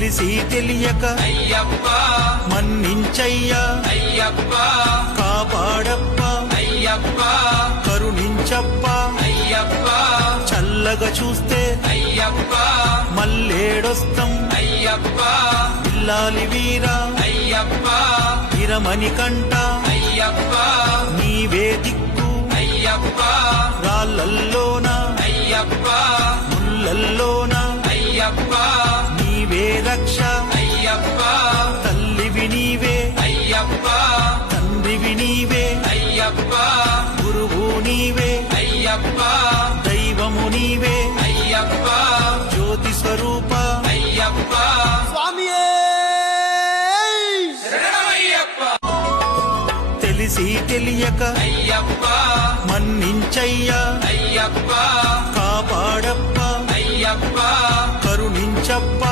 తెలిసి తెలియక అయ్యప్ప మన్నించయ్యా అయ్యప్ప కాపాడప్ప అయ్యప్ప కరుణించప్ప అయ్యప్ప చల్లగా చూస్తే అయ్యప్ప మల్లేడొస్తం అయ్యప్ప పిల్లాలి వీరా అయ్యప్ప ఇరమణి కంట అయ్యప్ప నీవే దిక్కు అయ్యప్ప రాళ్ళల్లోన అయ్యప్ప ముళ్ళల్లోన అయ్యప్ప నీవే రక్ష అయ్యప్ప తల్లివి నీవే అయ్యప్ప తండ్రివి నీవే అయ్యప్ప గురువు నీవే అయ్యప్ప దైవము నీవే అయ్యప్ప జ్యోతి స్వరూప అయ్యప్ప స్వామియే శరణమయ్యప్ప తెలిసి తెలియక అయ్యప్ప మన్నించయ్యా అయ్యప్ప కాపాడప్ప అయ్యప్ప కరుణించప్ప